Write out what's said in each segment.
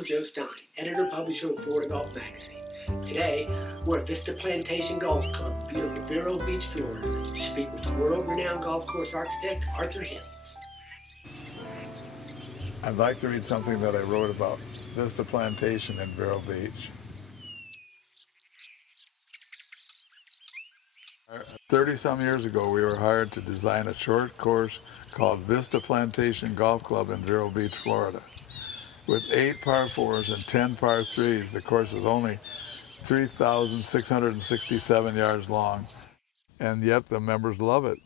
I'm Joe Stein, editor-publisher of Florida Golf Magazine. Today, we're at Vista Plantation Golf Club in beautiful Vero Beach, Florida, to speak with the world-renowned golf course architect, Arthur Hills. I'd like to read something that I wrote about Vista Plantation in Vero Beach. 30-some years ago, we were hired to design a short course called Vista Plantation Golf Club in Vero Beach, Florida. With 8 par 4s and 10 par 3s, the course is only 3,667 yards long, and yet the members love it.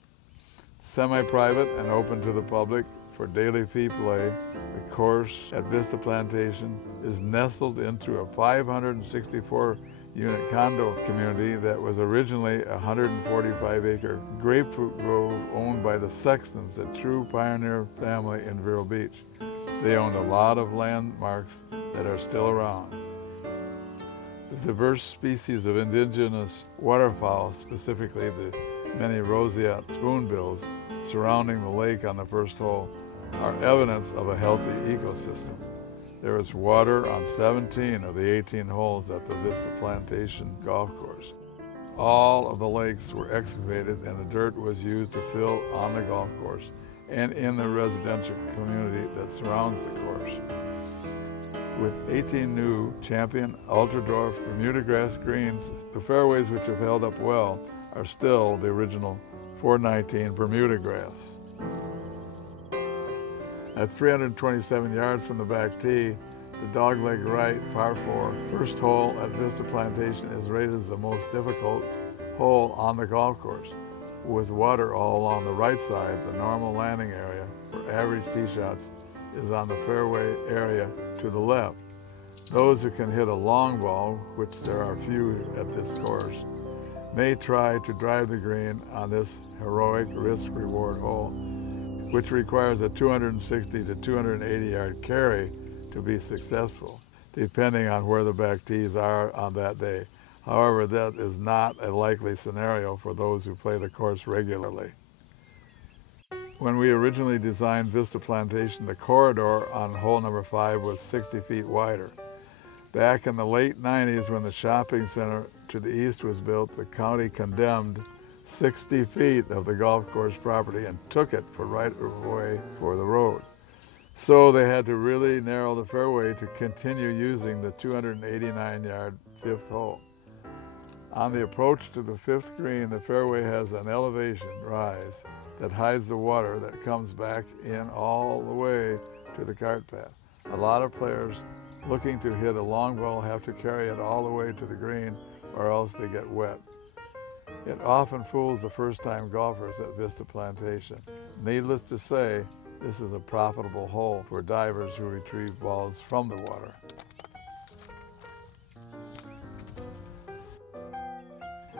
Semi-private and open to the public for daily fee play, the course at Vista Plantation is nestled into a 564-unit condo community that was originally a 145-acre grapefruit grove owned by the Sextons, a true pioneer family in Vero Beach. They owned a lot of landmarks that are still around. The diverse species of indigenous waterfowl, specifically the many roseate spoonbills surrounding the lake on the first hole, are evidence of a healthy ecosystem. There is water on 17 of the 18 holes at the Vista Plantation golf course. All of the lakes were excavated and the dirt was used to fill on the golf course and in the residential community that surrounds the course. With 18 new Champion Ultra-Dwarf Bermuda grass greens, the fairways which have held up well are still the original 419 Bermuda grass. At 327 yards from the back tee, the dogleg right par 4 first hole at Vista Plantation is rated as the most difficult hole on the golf course. With water all along the right side, the normal landing area for average tee shots is on the fairway area to the left. Those who can hit a long ball, which there are few at this course, may try to drive the green on this heroic risk-reward hole, which requires a 260 to 280 yard carry to be successful, depending on where the back tees are on that day. However, that is not a likely scenario for those who play the course regularly. When we originally designed Vista Plantation, the corridor on hole number 5 was 60 feet wider. Back in the late 90s, when the shopping center to the east was built, the county condemned 60 feet of the golf course property and took it for right-of-way for the road. So they had to really narrow the fairway to continue using the 289-yard fifth hole. On the approach to the 5th green, the fairway has an elevation rise that hides the water that comes back in all the way to the cart path. A lot of players looking to hit a long ball have to carry it all the way to the green or else they get wet. It often fools the first-time golfers at Vista Plantation. Needless to say, this is a profitable hole for divers who retrieve balls from the water.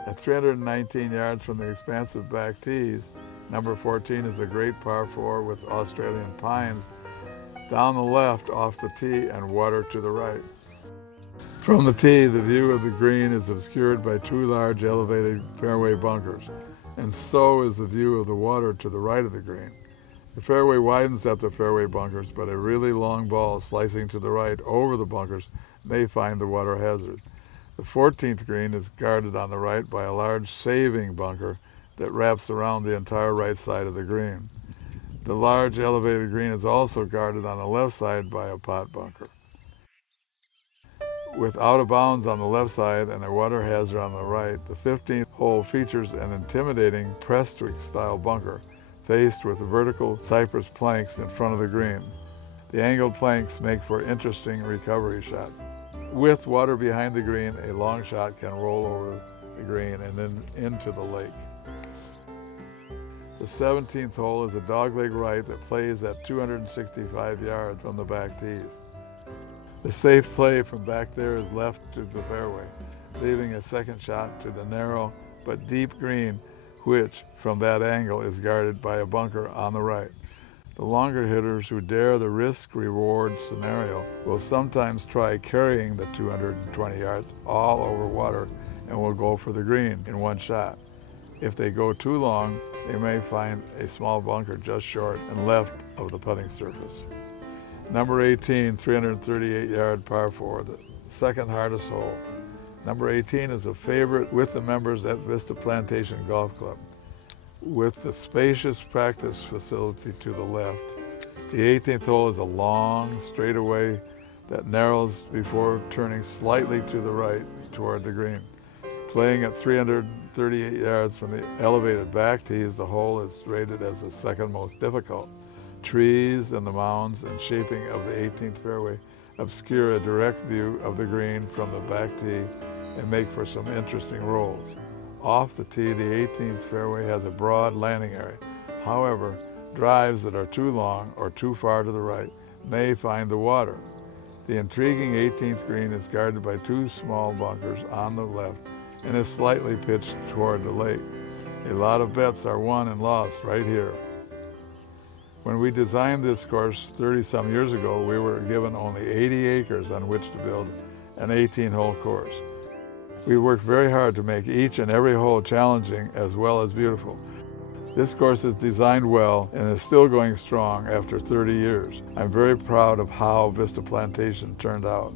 At 319 yards from the expansive back tees, number 14 is a great par 4 with Australian pines down the left off the tee and water to the right. From the tee, the view of the green is obscured by 2 large elevated fairway bunkers, and so is the view of the water to the right of the green. The fairway widens at the fairway bunkers, but a really long ball slicing to the right over the bunkers may find the water hazard. The 14th green is guarded on the right by a large saving bunker that wraps around the entire right side of the green. The large elevated green is also guarded on the left side by a pot bunker. With out of bounds on the left side and a water hazard on the right, the 15th hole features an intimidating Prestwick-style bunker faced with vertical cypress planks in front of the green. The angled planks make for interesting recovery shots. With water behind the green, a long shot can roll over the green and then into the lake. The 17th hole is a dogleg right that plays at 265 yards from the back tees. The safe play from back there is left to the fairway, leaving a second shot to the narrow but deep green, which, from that angle, is guarded by a bunker on the right. The longer hitters who dare the risk-reward scenario will sometimes try carrying the 220 yards all over water and will go for the green in one shot. If they go too long, they may find a small bunker just short and left of the putting surface. Number 18, 338-yard par 4, the second hardest hole. Number 18 is a favorite with the members at Vista Plantation Golf Club. With the spacious practice facility to the left, the 18th hole is a long straightaway that narrows before turning slightly to the right toward the green. Playing at 338 yards from the elevated back tees, the hole is rated as the second most difficult. Trees and the mounds and shaping of the 18th fairway obscure a direct view of the green from the back tee and make for some interesting rolls. Off the tee, the 18th fairway has a broad landing area. However, drives that are too long or too far to the right may find the water. The intriguing 18th green is guarded by two small bunkers on the left and is slightly pitched toward the lake. A lot of bets are won and lost right here. When we designed this course 30-some years ago, we were given only 80 acres on which to build an 18-hole course. We worked very hard to make each and every hole challenging as well as beautiful. This course is designed well and is still going strong after 30 years. I'm very proud of how Vista Plantation turned out.